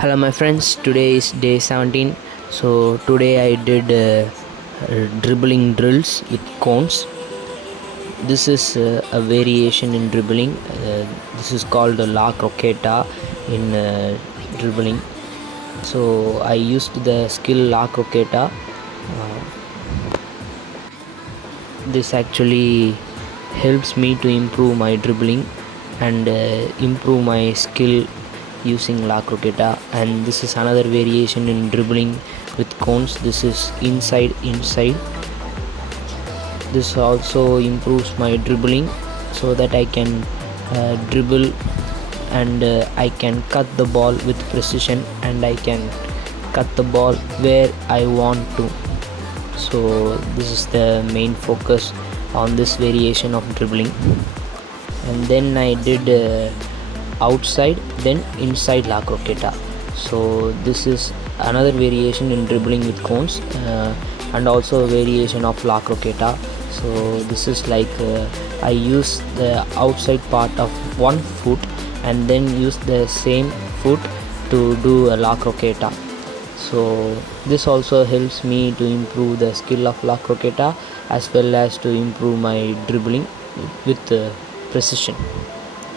Hello my friends, today is day 17. So today I did dribbling drills with cones. This is a variation in dribbling. This is called the la croqueta in dribbling. So I used the skill la croqueta. This actually helps me to improve my dribbling and improve my skill using la croqueta. And this is another variation in dribbling with cones. This is inside. This also improves my dribbling so that I can dribble and I can cut the ball with precision and I can cut the ball where I want to. So this is the main focus on this variation of dribbling. And then I did outside, then inside la croqueta. So this is another variation in dribbling with cones and also a variation of la croqueta. So this is like I use the outside part of one foot and then use the same foot to do a la croqueta. So this also helps me to improve the skill of la croqueta as well as to improve my dribbling with precision.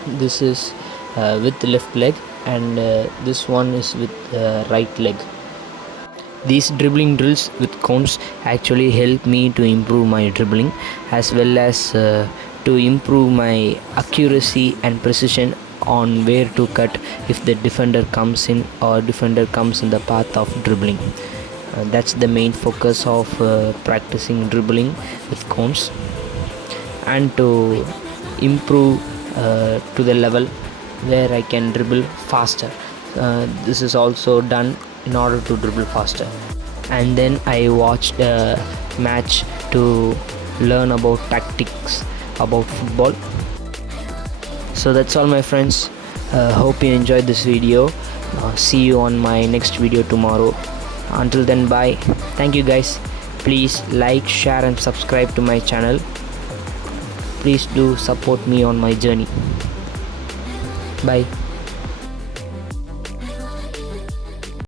This is with left leg and this one is with right leg. These dribbling drills with cones actually help me to improve my dribbling as well as to improve my accuracy and precision on where to cut if the defender comes in or defender comes in the path of dribbling. That's the main focus of practicing dribbling with cones, and to improve to the level where I can dribble faster. This is also done in order to dribble faster. And then I watched a match to learn about tactics about football. So that's all my friends. Hope you enjoyed this video. See you on my next video tomorrow. Until then, bye. Thank you guys. Please like, share and subscribe to my channel. Please do support me on my journey. Bye.